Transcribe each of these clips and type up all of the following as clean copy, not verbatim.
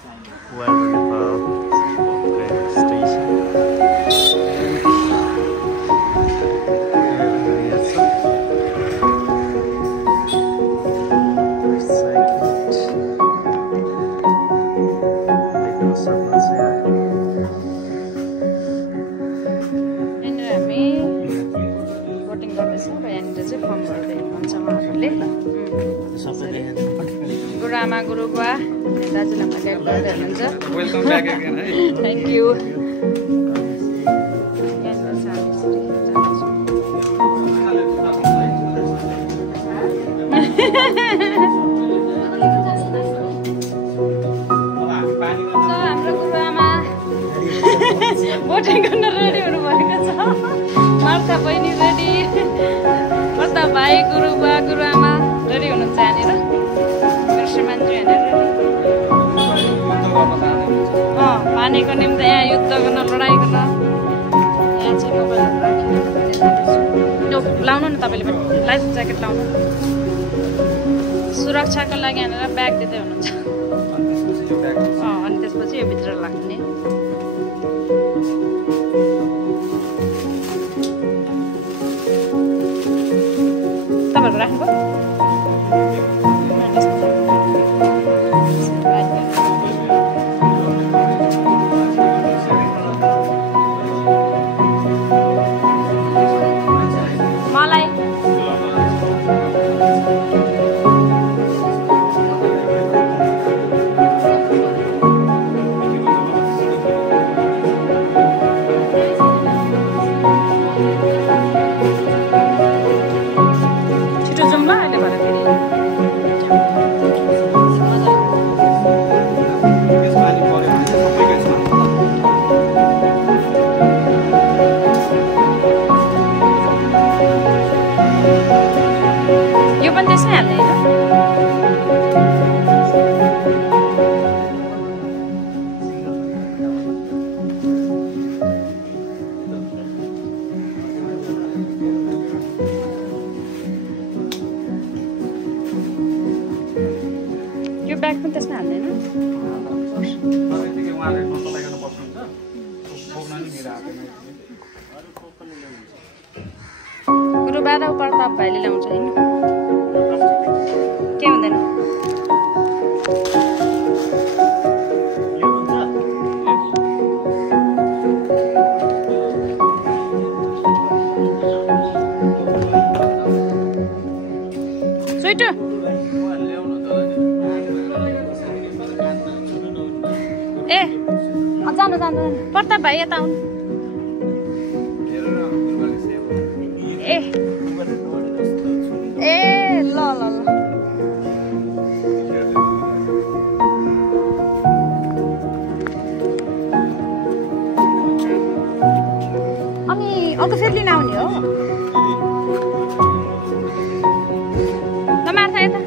Welcome Nepal. Okay, station. Guruama Guruba, dajuलाई पनि guide गर्दै हुनुहुन्छ. Welcome back again. Thank you. हाम्रो गुरुआमा बोटिङ गर्न रेडी हुनुभएको छ. मार्था बहिनी रेडी. प्रताप भाइ गुरुबा गुरुआमा रेडी हुनुहुन्छ यहाँनिर. पानीको निम्ति यहाँ युद्ध गर्न लडाइँ गर्न यहाँ चाहिँ मोबाइलहरू राखेर लाउनु न तपाईँले पनि लाइफ ज्याकेट लाउनु सुरक्षाको लागि यहाँनिर ब्याग दिँदै हुनुहुन्छ. अनि त्यसपछि यो भित्र लाग्ने तपाईँहरूको राख्नुभयो. ब्याग पनि त्यसमा हाल्दैन. गुरुबा र प्रताप भाइले ल्याउँछ होइन के हुँदैन. स्वेटर ए जानु जानु प्रताप भाइ यता आउनु. ए ए ल ल ल अनि अर्को फेरि लिन आउने हो. ल मार्था यता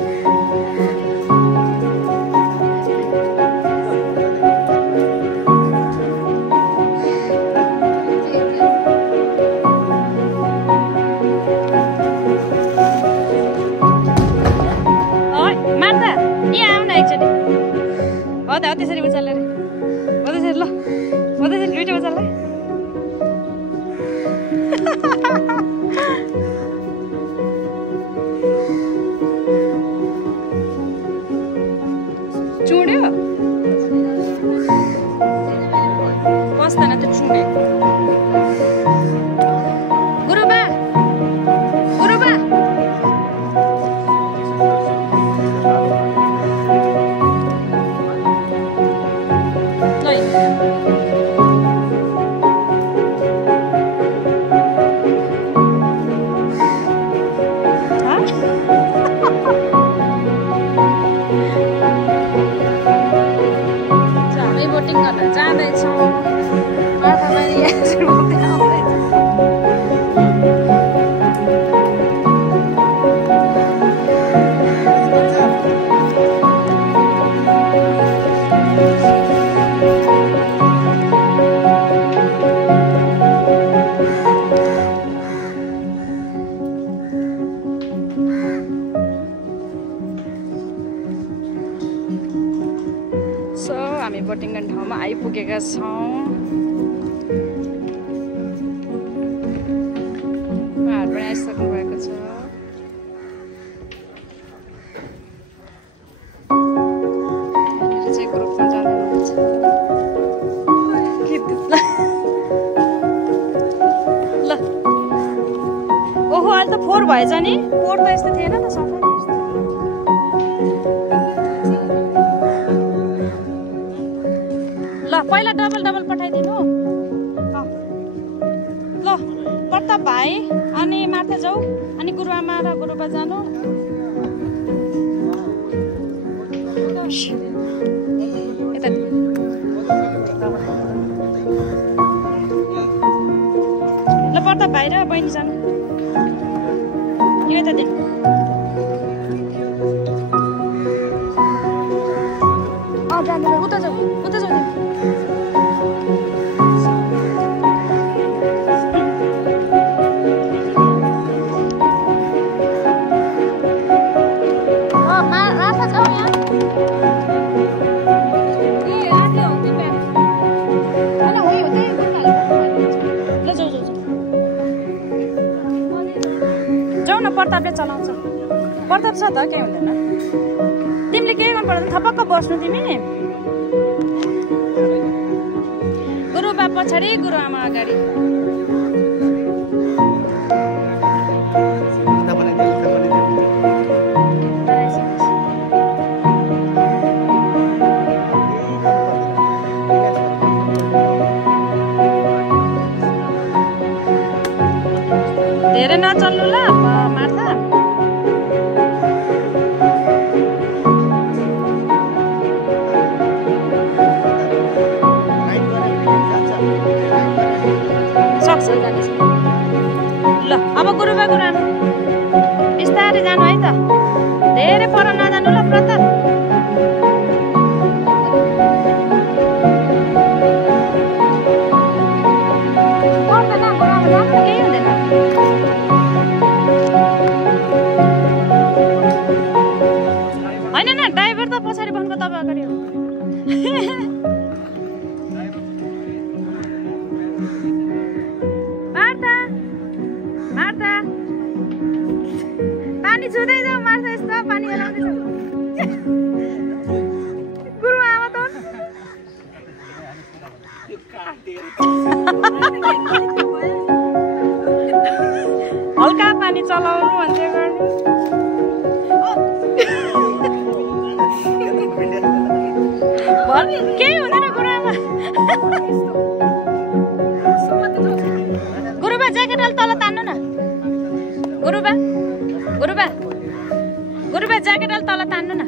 त्यसरी उचाल्ने रे हो त्यसरी ल हो त्यसरी दुइटा उचाल्ने चुड्यो बस्दैन त्यो चुडे. गुरुबा गुरुबा हामी बोटिङ गर्ने ठाउँमा आइपुगेका छौँ। उहाँहरू पनि आइसक्नु भएको छ। यहाँनिर चाहिँ ग्रुपमा जाँदै हुनुहुन्छ। ल ओहो अहिले त 4 भएछ नि। 4 त यस्तो थिएन त, सफा नि यस्तो। ल पहिला डबल पठाइदिनु। ल प्रताप भाइ अनि माथि जाऊ, अनि गुरुआमा र गुरुबा जानु। यता ल प्रताप भाइ र बहिनी जानु। यो यता दे। जानु उता जाऊ, उता जाऊ। प्रतापले चलाउँछ। प्रताप छ त, केही हुँदैन। तिमीले केही गर्नु पर्दैन, थपक्क बस्नु तिमी। गुरुबा पछाडि, गुरुआमा अगाडि। धेरै नचल्नु ल मार्था। सक्छ ल अब गुरुबा गुरुआमा बिस्तारै जानु है त, धेरै पर नजानु ल प्रताप। पर्दैन गुरुआमा जानु, केही हुँदैन। होइन न, ड्राइभर त पछाडि बस्नुको तपाईँ अगाडि हो। मार्ता पानी छुँदै जाऊ, मार्ता यस्तो पानी हलाउँदै जाऊ। गुरुआमा त हल्का पानी चलाउनु भन्छ गर्नु। केही हुँदैन गुरुआमा। गुरुबा ज्याकेट अलि तल तान्नु न। गुरुबा गुरुबा गुरुबा ज्याकेट अलि तल तान्नु न।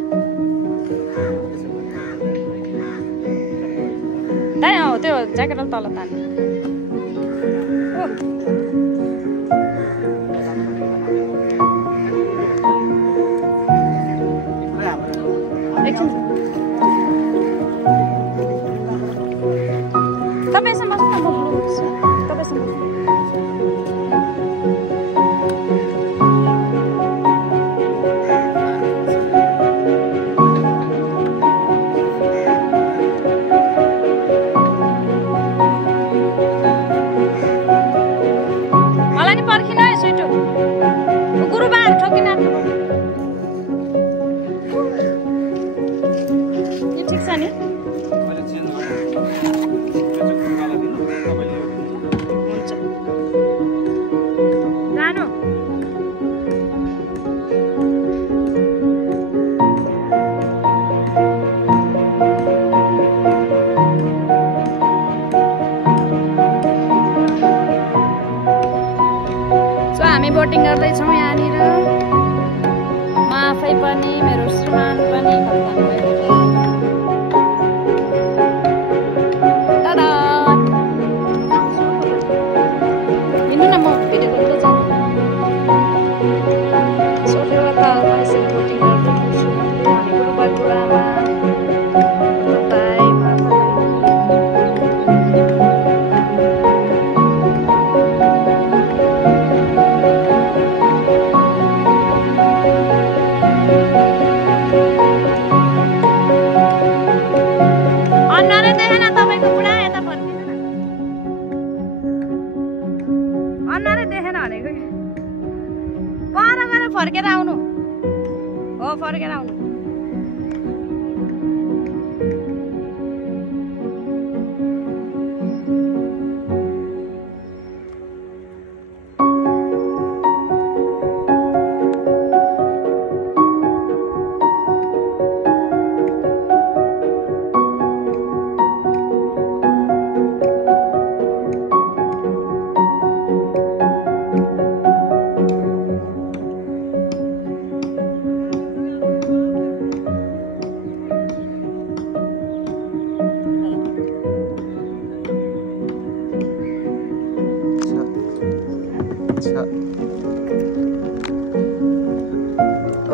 दाइ हो त्यो ज्याकेट अलि तल तान्नु। एकछिन तपाईँसँग बस्नु न, म बोल्छु तपाईँसँग। मलाई नि पर्खिन है सुइटो, गुरुबाहरू ठोकिन। यो ठिक छ नि? बोटिङ गर्दैछौँ यहाँनिर। म आफै पनि, मेरो श्रीमान पनि हिँड्नु न, म भिडियो गर्दै जानु। सोफेवा तालमा यसरी बोटिङ गर्दैछु। हामी गुरुबा गुरुआमा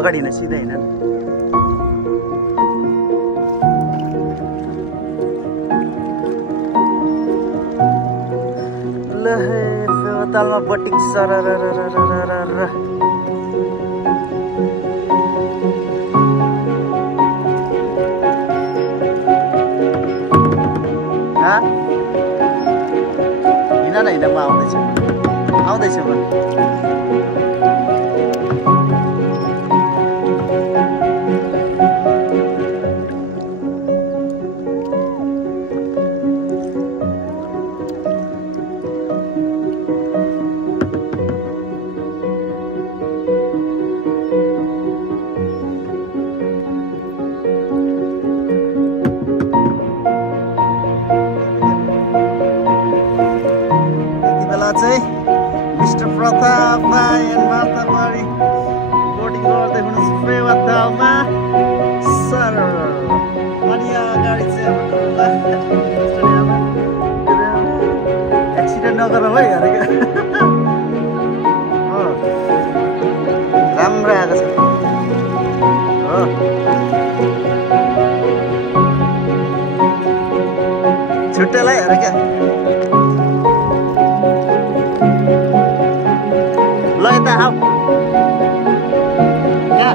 अगाडि हिँड सिधै हिँड ल हे फेवा तालमा बटिङ सरररररररर हिँड न हिँड म आउँदैछु म मिस्टर प्रताप भाइ एन्ड मार्था बडी बोटिङ गर्दै हुनुहुन्छ फेवा तालमा सर अनि अगाडि चाहिँ एक्सिडेन्ट नगर है अरे राम्रो आएको छ हो छुट्टेलाई हेर क्या ल यता आऊ यहाँ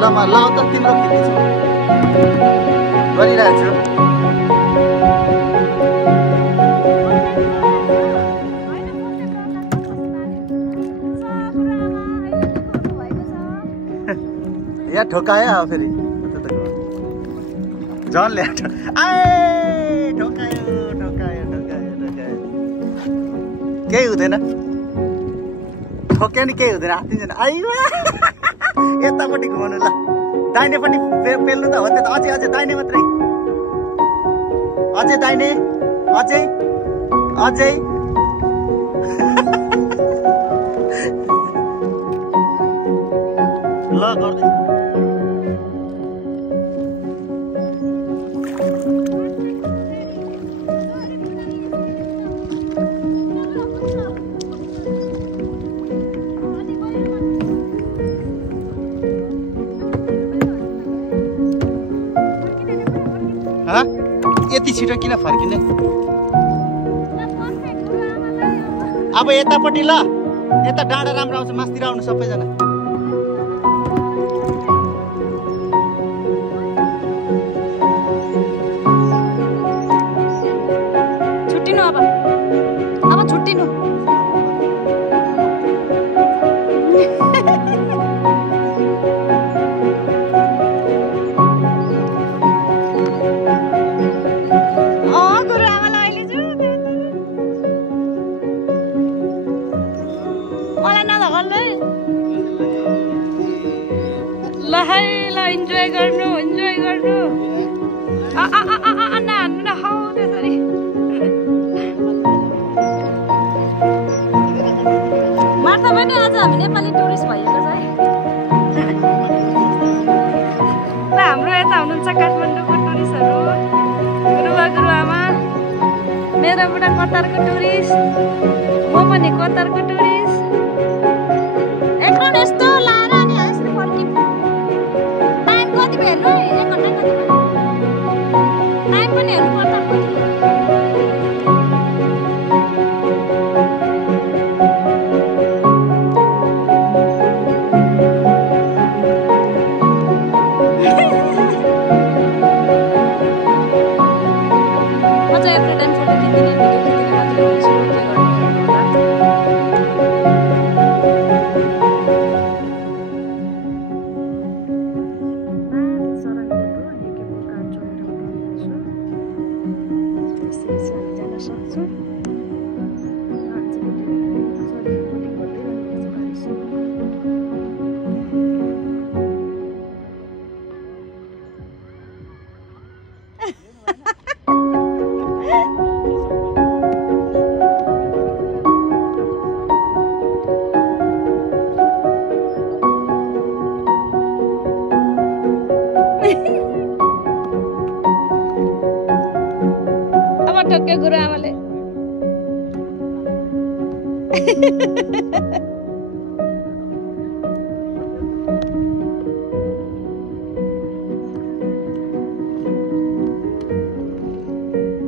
ल म लाउ त तिम्रो खिच्दैछु गरिरहेको छु यहाँ ठोकायो अब फेरि झन् ल्या ठोकायो केही हुँदैन ठोक्यो नि केही हुँदैन हात्तिन्छ आइयो यतापट्टि घुमाउनु ल दाहिनेपट्टि पेल्नु त हो त्यो त अझै दाहिने मात्रै अझै दाहिने अझै ल गर्दै यति छिटो किन फर्किने अब यतापट्टि ल यता डाँडा राम्रो आउँछ मास्तिर आउनु सबैजना छुट्टिनु अब छुट्टिनु इन्जोय गर्नु नान्नु हौ त्यसरी मार्था पनि आज हामी नेपाली टुरिस्ट भएको छ है ल हाम्रो यता हुनुहुन्छ काठमाडौँको टुरिस्टहरू गुरुआमा मेरो बुढा कतारको टुरिस्ट म पनि कतारको टुरिस्ट एकराउन्ड यस्तो लाएर अनि यसरी फर्किनु टाइम कति भयो हेर्नु है 1 घन्टा कति भयो टाइम पनि हेर्नु पर्छ ठोक्यो गुरुआमाले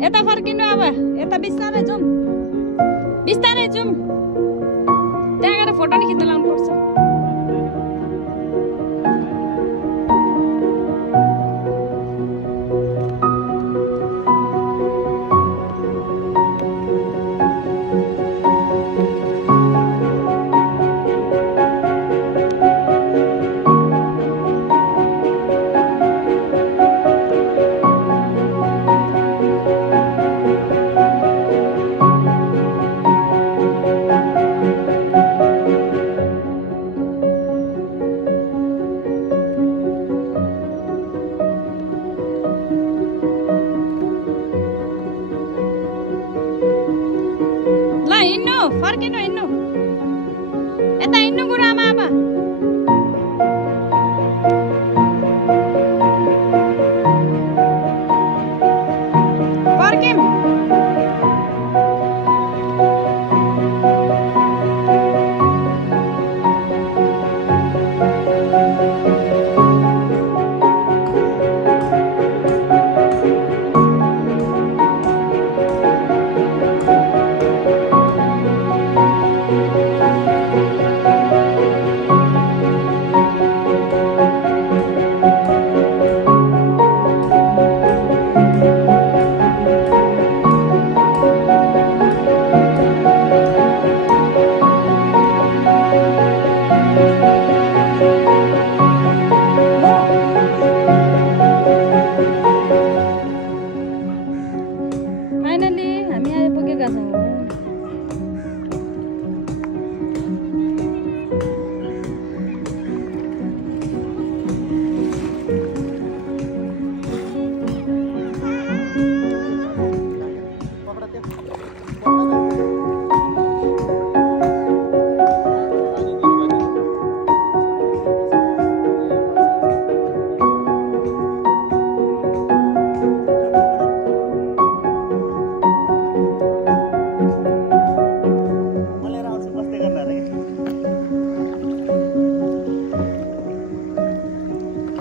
यता फर्किनु अब यता बिस्तारै जाउँ बिस्तारै जाउँ त्यहाँ गएर फोटो नि खिच्न लाउनु पर्छ फर्किनु हिँड्नु यता हिँड्नु गुरुआमा अब फर्किम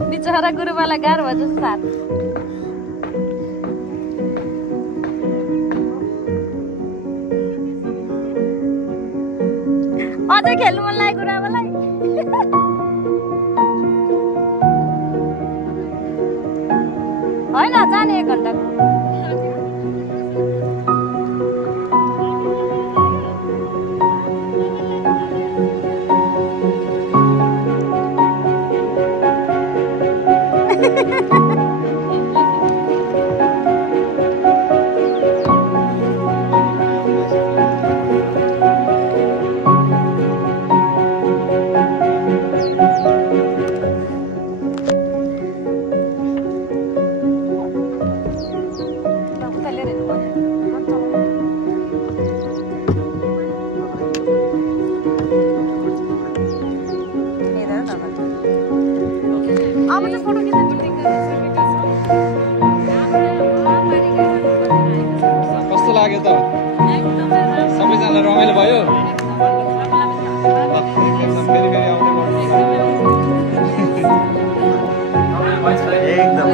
बिचरा गुरुबालाई गाह्रो भयो जस्तो साथ अझै खेल्नु मन लाग्यो गुरुआमालाई होइन जाने 1 घण्टाको कस्तो लाग्यो त सबैजनालाई रमाइलो भयो फेरि फेरि आउने एकदम